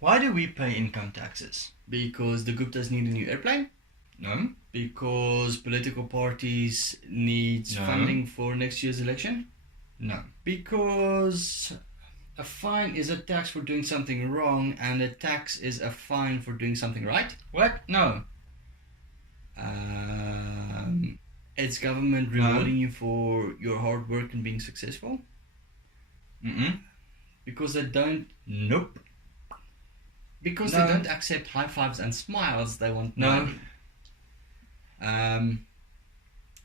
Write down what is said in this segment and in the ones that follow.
Why do we pay income taxes? Because the Guptas need a new airplane? No. Because political parties need funding for next year's election? No. Because a fine is a tax for doing something wrong and a tax is a fine for doing something right? What? No. It's government rewarding you for your hard work and being successful? Because they don't... Nope. Because they don't accept high fives and smiles, they want money.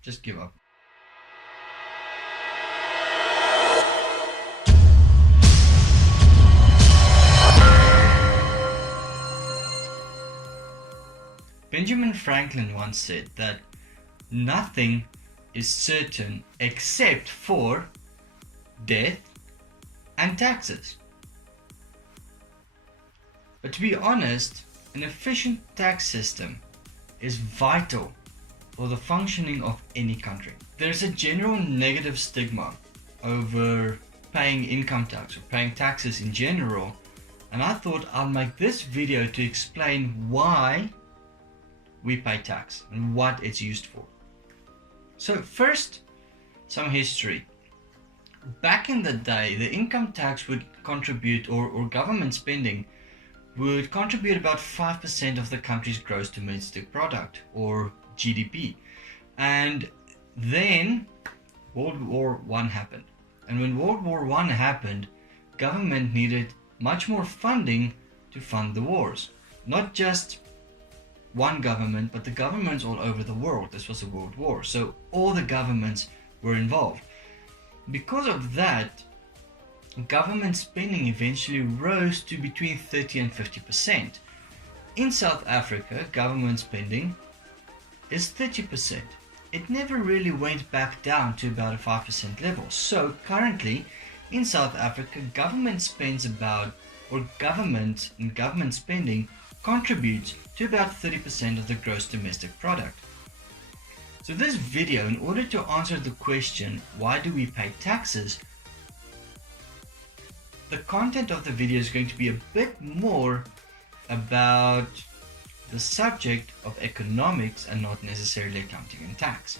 Just give up. Benjamin Franklin once said that nothing is certain except for death and taxes. But to be honest, an efficient tax system is vital for the functioning of any country. There's a general negative stigma over paying income tax or paying taxes in general, and I thought I'll make this video to explain why we pay tax and what it's used for. So first, some history. Back in the day, the income tax would contribute, or government spending would contribute about 5% of the country's gross domestic product, or GDP. And then World War I happened. And when World War I happened, government needed much more funding to fund the wars. Not just one government, but the governments all over the world. This was a world war, so all the governments were involved. Because of that, government spending eventually rose to between 30 and 50%. In South Africa, government spending is 30%. It never really went back down to about a 5% level. So currently in South Africa, government spends about, or government and government spending contributes to about 30% of the gross domestic product. So this video, in order to answer the question, why do we pay taxes? The content of the video is going to be a bit more about the subject of economics and not necessarily accounting and tax.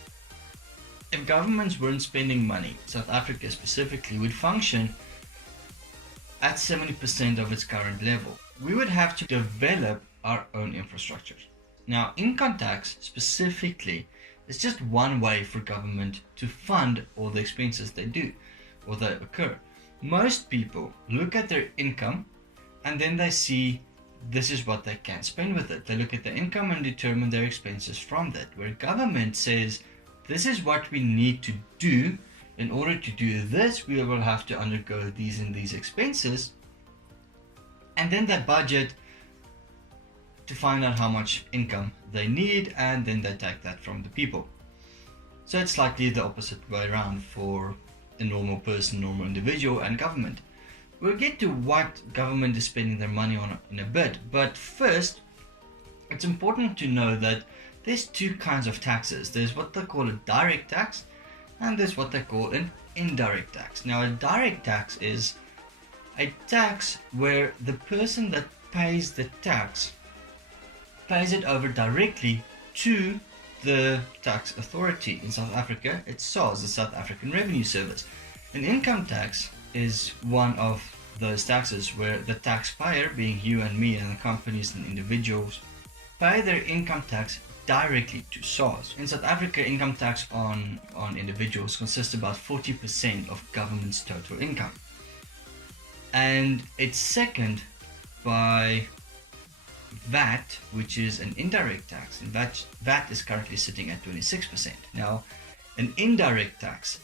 If governments weren't spending money, South Africa specifically would function at 70% of its current level. We would have to develop our own infrastructure. Now, income tax specifically is just one way for government to fund all the expenses they do or that occur. Most people look at their income and then they see this is what they can spend with it. They look at the income and determine their expenses from that. Where government says this is what we need to do. In order to do this, we will have to undergo these and these expenses. And then they budget to find out how much income they need, and then they take that from the people. So it's slightly the opposite way around for a normal person, normal individual, and government. We'll get to what government is spending their money on in a bit, but first it's important to know that there's two kinds of taxes. There's what they call a direct tax, and there's what they call an indirect tax. Now, a direct tax is a tax where the person that pays the tax pays it over directly to the tax authority. In South Africa, it's SARS, the South African Revenue Service. An income tax is one of those taxes where the taxpayer, being you and me and the companies and individuals, pay their income tax directly to SARS. In South Africa, income tax on individuals consists about 40% of government's total income. And it's second by VAT, which is an indirect tax, and VAT is currently sitting at 26%. Now, an indirect tax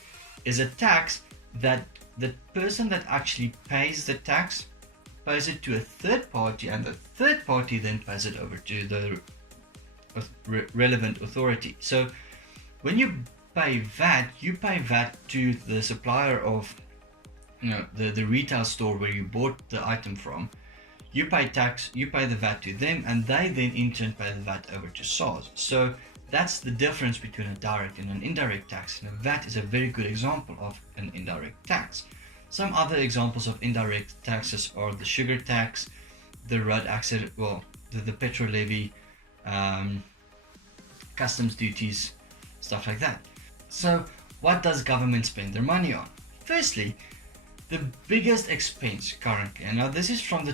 is a tax that the person that actually pays the tax pays it to a third party, and the third party then pays it over to the relevant authority. So when you pay VAT to the supplier of, the retail store where you bought the item from. You pay tax, you pay the VAT to them, and they then in turn pay the VAT over to SARS. So that's the difference between a direct and an indirect tax. And a VAT is a very good example of an indirect tax. Some other examples of indirect taxes are the sugar tax, the road accident, well, the petrol levy, customs duties, stuff like that. So what does government spend their money on? Firstly, the biggest expense currently, and now this is from the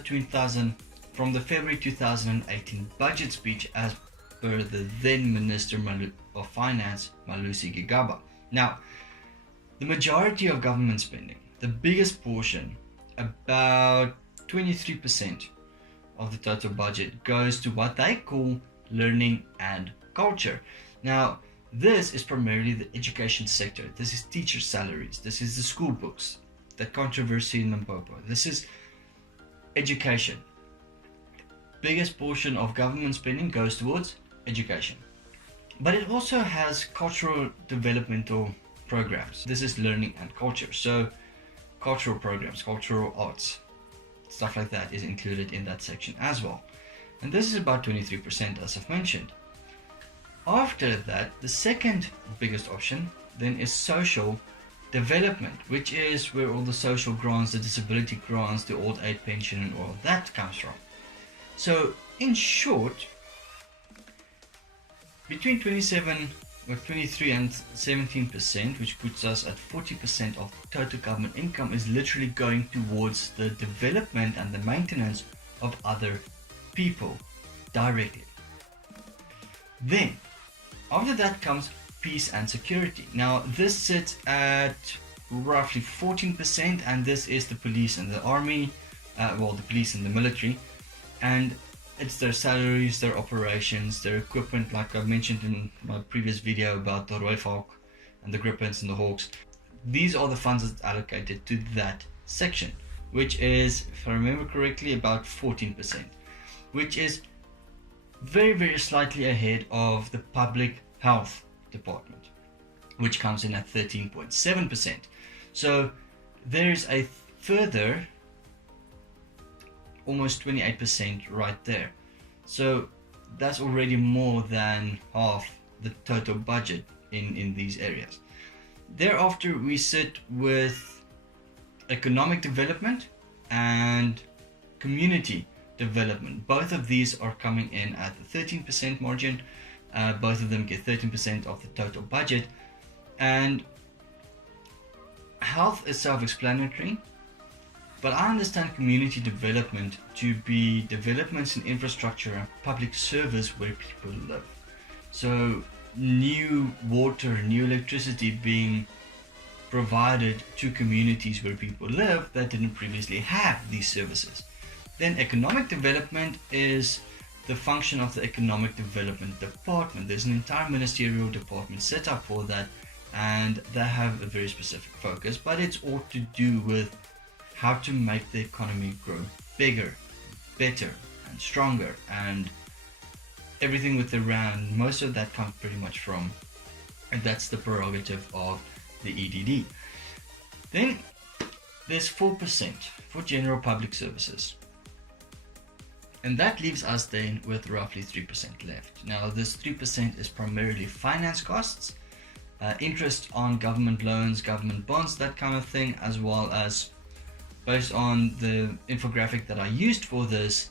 February 2018 budget speech as per the then Minister of Finance, Malusi Gigaba. Now, the majority of government spending, the biggest portion, about 23% of the total budget, goes to what they call learning and culture. Now, this is primarily the education sector. This is teacher salaries. This is the school books, the controversy in Limpopo. This is education. Biggest portion of government spending goes towards education. But it also has cultural developmental programs. This is learning and culture. So cultural programs, cultural arts, stuff like that is included in that section as well. And this is about 23%, as I've mentioned. After that, the second biggest option then is social development, which is where all the social grants, the disability grants, the old age pension and all of that comes from. So in short, between 23 and 17%, which puts us at 40% of total government income, is literally going towards the development and the maintenance of other people directly. Then after that comes peace and security. Now this sits at roughly 14%, and this is the police and the army, the police and the military, and it's their salaries, their operations, their equipment, like I mentioned in my previous video about the Rooivalk and the Grippins and the Hawks. These are the funds that's allocated to that section, which is, if I remember correctly, about 14%, which is very, very slightly ahead of the public health department, which comes in at 13.7%. So there's a further almost 28% right there. So that's already more than half the total budget in these areas. Thereafter, we sit with economic development and community development. Both of these are coming in at the 13% margin. Both of them get 13% of the total budget. And health is self-explanatory, but I understand community development to be developments in infrastructure and public service where people live. So new water, new electricity being provided to communities where people live that didn't previously have these services. Then economic development is the function of the economic development department. There's an entire ministerial department set up for that, and they have a very specific focus, but it's all to do with how to make the economy grow bigger, better and stronger, and everything with the RAN, most of that comes pretty much from, and that's the prerogative of the EDD. Then there's 4% for general public services, and that leaves us then with roughly 3% left. Now this 3% is primarily finance costs, interest on government loans, government bonds, that kind of thing, as well as, based on the infographic that I used for this,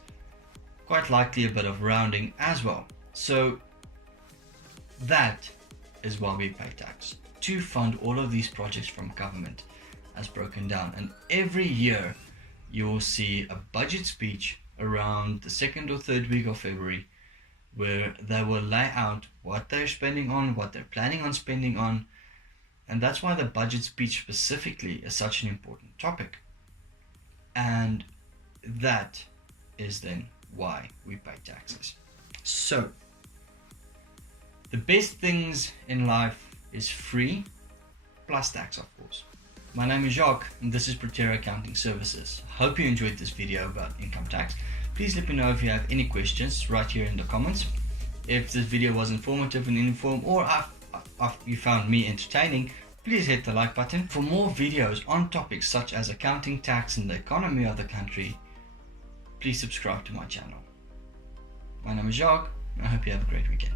quite likely a bit of rounding as well. So that is why we pay tax, to fund all of these projects from government as broken down. And every year you will see a budget speech around the 2nd or 3rd week of February, where they will lay out what they're spending on, what they're planning on spending on. And that's why the budget speech specifically is such an important topic. And that is then why we pay taxes. So the best things in life is free, plus tax, of course. My name is Jacques, and this is Protera Accounting Services. Hope you enjoyed this video about income tax. Please let me know if you have any questions right here in the comments. If this video was informative and informed, or you found me entertaining, please hit the like button. For more videos on topics such as accounting, tax, and the economy of the country, please subscribe to my channel. My name is Jacques, and I hope you have a great weekend.